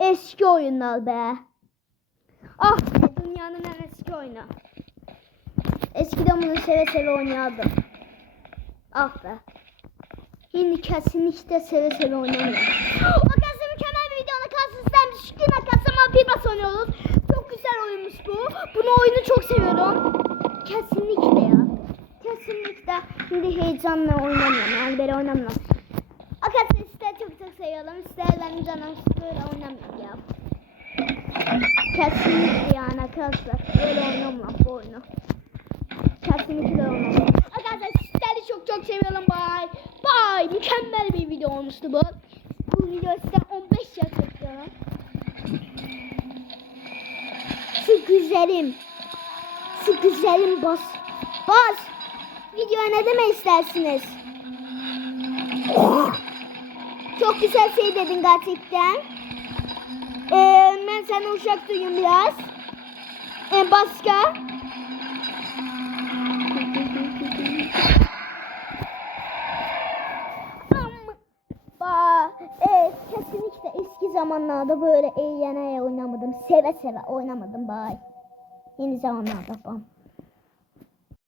Eski oyunlar be. Ah be, dünyanın en eski oyunu. Eskiden bunu seve seve oynardım. Ah be. Şimdi kesinlikle seve seve oynamıyorum. Arkadaşlar mükemmel bir videonun karşınızdayım. Şükür arkadaşlar bir bas oynuyoruz. Çok güzel oyunmuş bu. Bunu oyunu çok seviyorum. Kesinlikle ya. Kesinlikle. Şimdi heyecanla oynamıyorum. Yani böyle oynamıyorum. Arkadaşlar sizleri çok seviyorum. Sizlerle canım böyle oynamıyorum ya. Kesinlikle yani arkadaşlar. Böyle oynamıyorum bu oyunu. Kesinlikle oynamıyorum. Arkadaşlar sizleri çok seviyorum. Bye. Bye. Mükemmel bir video olmuştu bu. Bu video sizden 15 yaş bekliyorum. Şu güzelim bas. Bas. Videoya ne demek istersiniz? Çok güzel şey dedin gerçekten. Ben sana uşak duyuyorum biraz. Başka? Kesinlikle eski zamanlarda böyle eğlene oynamadım. Seve seve oynamadım. Bye. Yeni zamanlarda falan.